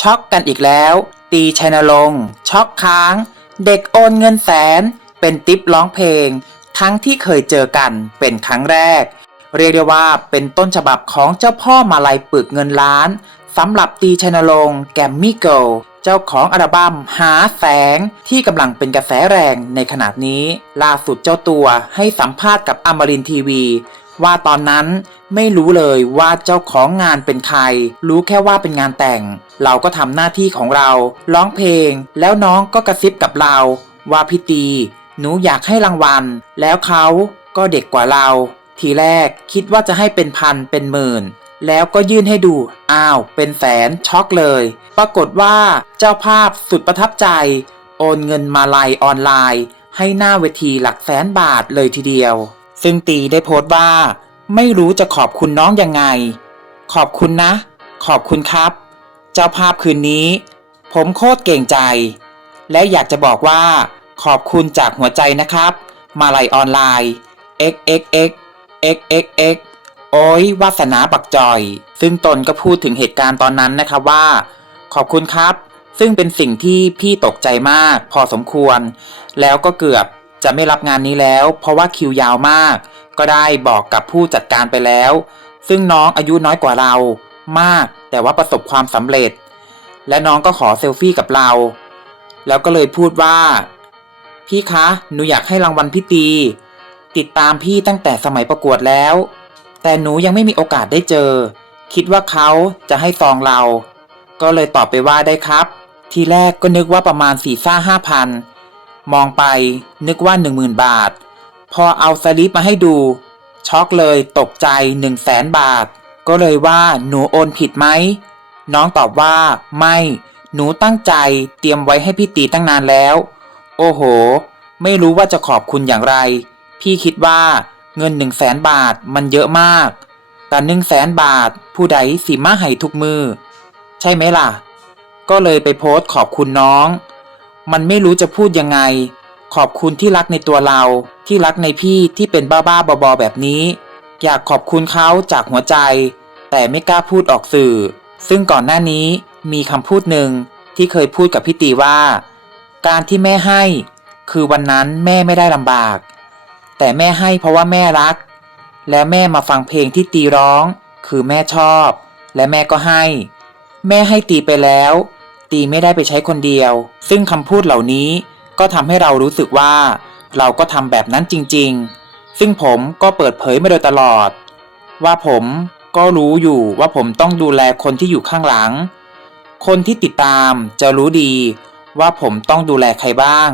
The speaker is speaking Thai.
ช็อกกันอีกแล้ว ตีชัยนรงค์ช็อกค้าง เด็กโอนเงินแสน เป็นติปร้องเพลง ทั้งที่เคยเจอกันเป็นครั้งแรก เรียกได้ว่าเป็นต้นฉบับของเจ้าพ่อมาลัยปึกเงินล้านสำหรับตีชัยนรงค์แกมมี่เกิลเจ้าของอัลบั้มหาแสงที่กำลังเป็นกระแสแรงในขณะนี้ ล่าสุดเจ้าตัวให้สัมภาษณ์กับอมรินทีวี ว่าตอนนั้น ไม่รู้เลยว่าเจ้าของงานเป็นใคร รู้แค่ว่าเป็นงานแต่ง เราก็ทำหน้าที่ของเรา ร้องเพลง แล้วน้องก็กระซิบกับเรา ว่าพี่ตี หนูอยากให้รางวัล แล้วเขาก็เด็กกว่าเรา ทีแรกคิดว่าจะให้เป็นพันเป็นหมื่น แล้วก็ยื่นให้ดู อ้าว เป็นแสนช็อกเลย ปรากฏว่าเจ้าภาพสุดประทับใจ โอนเงินมาลายออนไลน์ ให้หน้าเวทีหลักแสนบาทเลยทีเดียว ซึ่งตีได้โพสต์ว่า ไม่รู้จะขอบคุณน้องยังไง ขอบคุณนะ ขอบคุณครับ เจ้าภาพคืนนี้ ผมโคตรเก่งใจ และอยากจะบอกว่า ขอบคุณจากหัวใจนะครับ มาลัยออนไลน์ xxx xxx โอ้ยวาสนาบักจอย ซึ่งตนก็พูดถึงเหตุการณ์ตอนนั้นนะครับว่า ขอบคุณครับ ซึ่งเป็นสิ่งที่พี่ตกใจมากพอสมควร แล้วก็เกือบ จะไม่รับงานนี้แล้ว เพราะว่าคิวยาวมาก ก็ได้บอกกับผู้จัดการไปแล้ว ซึ่งน้องอายุน้อยกว่าเรา มากแต่ว่าประสบความสำเร็จ และน้องก็ขอเซลฟี่กับเรา แล้วก็เลยพูดว่า พี่คะหนูอยากให้รางวัลพี่ตี ติดตามพี่ตั้งแต่สมัยประกวดแล้ว แต่หนูยังไม่มีโอกาสได้เจอ คิดว่าเขาจะให้ซองเรา ก็เลยตอบไปว่าได้ครับ ทีแรกก็นึกว่าประมาณสี่ซ่าห้าพัน มองไปนึกว่าหนึ่งหมื่นบาท พอเอาสลิปมาให้ดู ช็อกเลยตกใจหนึ่งแสนบาท ก็เลยว่าหนูโอนผิดไหม น้องตอบว่า ไม่ หนูตั้งใจเตรียมไว้ให้พี่ตีตั้งนานแล้ว โอ้โห ไม่รู้ว่าจะขอบคุณอย่างไร พี่คิดว่าเงินหนึ่งแสนบาทมันเยอะมาก แต่หนึ่งแสนบาท ผู้ใดสิมาให้ทุกมือ ใช่ไหมล่ะ ก็เลยไปโพสต์ขอบคุณน้อง มันไม่รู้จะพูดยังไง ขอบคุณที่รักในตัวเรา ที่รักในพี่ที่เป็นบ้าๆบอๆแบบนี้ อยากขอบคุณเขาจากหัวใจ แต่ไม่กล้าพูดออกสื่อ ซึ่งก่อนหน้านี้มีคำพูดหนึ่งที่เคยพูดกับพี่ตีว่า การที่แม่ให้ คือวันนั้นแม่ไม่ได้ลำบาก แต่แม่ให้เพราะว่าแม่รัก และแม่มาฟังเพลงที่ตีร้อง คือแม่ชอบ และแม่ก็ให้ แม่ให้ตีไปแล้ว ตีไม่ได้ไปใช้คนเดียว ซึ่งคำพูดเหล่านี้ก็ทำให้เรารู้สึกว่า เราก็ทำแบบนั้นจริง ๆ ซึ่งผมก็เปิดเผยมาโดยตลอด ว่าผมก็รู้อยู่ว่าผมต้องดูแลคนที่อยู่ข้างหลัง คนที่ติดตามจะรู้ดีว่าผมต้องดูแลใครบ้าง